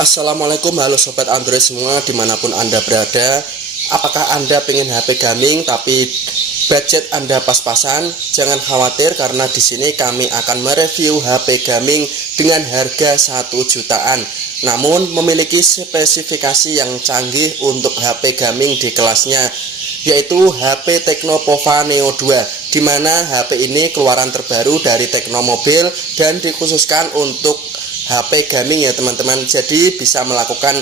Assalamualaikum, halo sobat Android semua dimanapun Anda berada. Apakah Anda pengen HP gaming tapi budget Anda pas-pasan? Jangan khawatir karena di sini kami akan mereview HP gaming dengan harga 1 jutaan. Namun memiliki spesifikasi yang canggih untuk HP gaming di kelasnya, yaitu HP Tecno Pova Neo 2, di mana HP ini keluaran terbaru dari Tecno Mobil dan dikhususkan untuk HP gaming ya teman-teman. Jadi bisa melakukan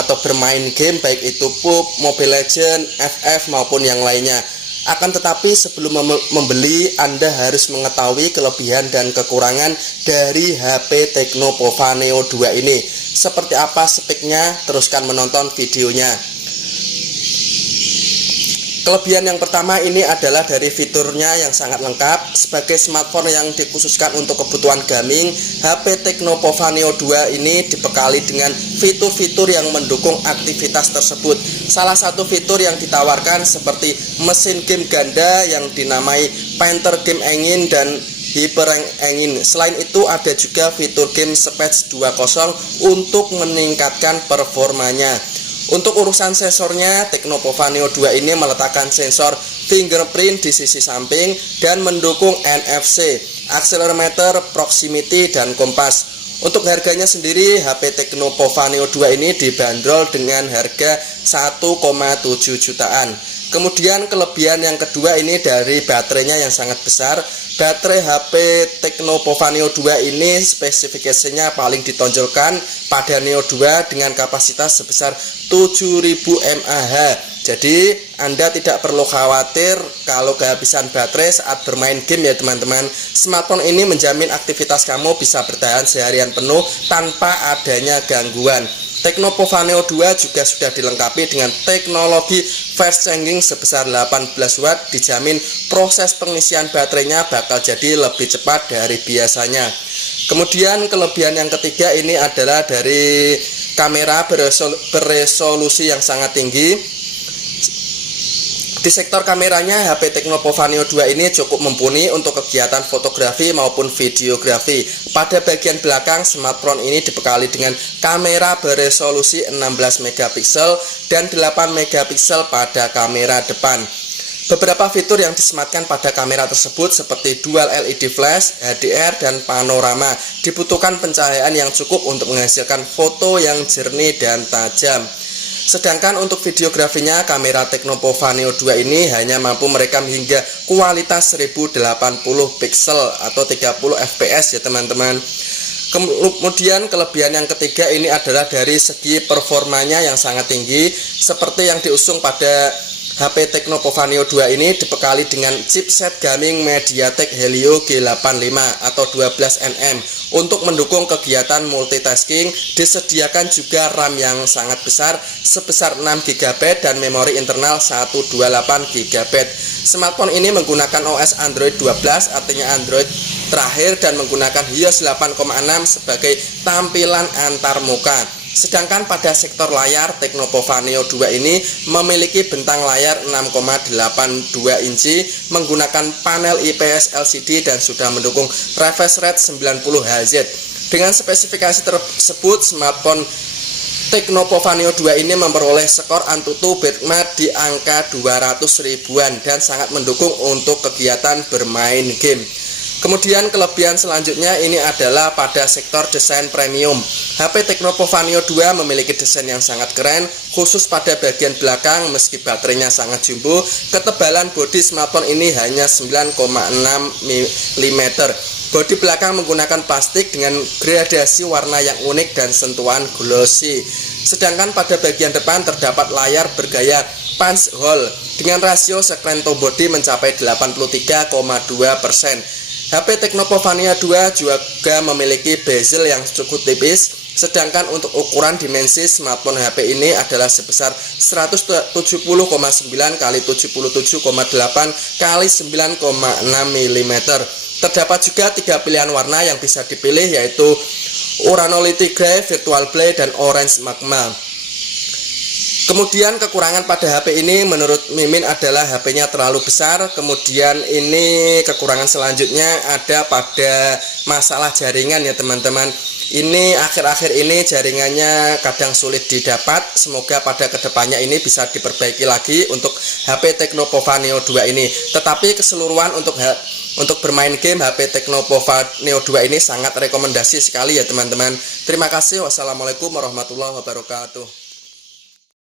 atau bermain game baik itu PUBG, Mobile Legends, FF maupun yang lainnya. Akan tetapi sebelum membeli, Anda harus mengetahui kelebihan dan kekurangan dari HP Tecno Pova Neo 2 ini. Seperti apa speknya? Teruskan menonton videonya. Kelebihan yang pertama ini adalah dari fiturnya yang sangat lengkap. Sebagai smartphone yang dikhususkan untuk kebutuhan gaming, HP Tecno Pova Neo 2 ini dibekali dengan fitur-fitur yang mendukung aktivitas tersebut. Salah satu fitur yang ditawarkan seperti mesin game ganda yang dinamai Painter Game Engine dan Hyper Engine. Selain itu ada juga fitur game Speed 2.0 untuk meningkatkan performanya. Untuk urusan sensornya, Tecno Pova Neo 2 ini meletakkan sensor fingerprint di sisi samping dan mendukung NFC, akselerometer, proximity, dan kompas. Untuk harganya sendiri, HP Tecno Pova Neo 2 ini dibanderol dengan harga 1,7 jutaan. Kemudian kelebihan yang kedua ini dari baterainya yang sangat besar. Baterai HP Tecno Pova Neo 2 ini spesifikasinya paling ditonjolkan pada Neo 2 dengan kapasitas sebesar 7000 mAh. Jadi Anda tidak perlu khawatir kalau kehabisan baterai saat bermain game ya teman-teman. Smartphone ini menjamin aktivitas kamu bisa bertahan seharian penuh tanpa adanya gangguan. Tecno Pova Neo 2 juga sudah dilengkapi dengan teknologi fast charging sebesar 18 watt. Dijamin proses pengisian baterainya bakal jadi lebih cepat dari biasanya. Kemudian kelebihan yang ketiga ini adalah dari kamera beresolusi yang sangat tinggi. Di sektor kameranya, HP Tecno Pova Neo 2 ini cukup mumpuni untuk kegiatan fotografi maupun videografi. Pada bagian belakang, smartphone ini dibekali dengan kamera beresolusi 16 megapiksel dan 8 megapiksel pada kamera depan. Beberapa fitur yang disematkan pada kamera tersebut seperti dual LED flash, HDR, dan panorama. Dibutuhkan pencahayaan yang cukup untuk menghasilkan foto yang jernih dan tajam. Sedangkan untuk videografinya, kamera Tecno Pova Neo 2 ini hanya mampu merekam hingga kualitas 1080 pixel atau 30 fps ya teman-teman. Kemudian kelebihan yang ketiga ini adalah dari segi performanya yang sangat tinggi. Seperti yang diusung pada HP Tecno Pova Neo 2 ini dibekali dengan chipset gaming MediaTek Helio G85 atau 12nm. Untuk mendukung kegiatan multitasking, disediakan juga RAM yang sangat besar sebesar 6GB dan memori internal 128GB. Smartphone ini menggunakan OS Android 12, artinya Android terakhir, dan menggunakan iOS 8.6 sebagai tampilan antarmuka. Sedangkan pada sektor layar, Tecno Pova Neo 2 ini memiliki bentang layar 6,82 inci menggunakan panel IPS LCD dan sudah mendukung refresh rate 90Hz. Dengan spesifikasi tersebut, smartphone Tecno Pova Neo 2 ini memperoleh skor Antutu benchmark di angka 200 ribuan dan sangat mendukung untuk kegiatan bermain game. Kemudian kelebihan selanjutnya ini adalah pada sektor desain premium. HP Tecno Pova Neo 2 memiliki desain yang sangat keren, khusus pada bagian belakang. Meski baterainya sangat jumbo, ketebalan bodi smartphone ini hanya 9,6 mm. Bodi belakang menggunakan plastik dengan gradasi warna yang unik dan sentuhan glossy. Sedangkan pada bagian depan terdapat layar bergaya punch hole dengan rasio screen to body mencapai 83,2%. HP Tecno Pova Neo 2 juga memiliki bezel yang cukup tipis, sedangkan untuk ukuran dimensi smartphone HP ini adalah sebesar 170,9 x 77,8 x 9,6 mm. Terdapat juga 3 pilihan warna yang bisa dipilih, yaitu Uranolithic Grey, Virtual Black, dan Orange Magma. Kemudian kekurangan pada HP ini menurut Mimin adalah HP-nya terlalu besar. Kemudian ini kekurangan selanjutnya ada pada masalah jaringan ya teman-teman. Ini akhir-akhir ini jaringannya kadang sulit didapat. Semoga pada kedepannya ini bisa diperbaiki lagi untuk HP Tecno Pova Neo 2 ini. Tetapi keseluruhan untuk bermain game HP Tecno Pova Neo 2 ini sangat rekomendasi sekali ya teman-teman. Terima kasih. Wassalamualaikum warahmatullahi wabarakatuh.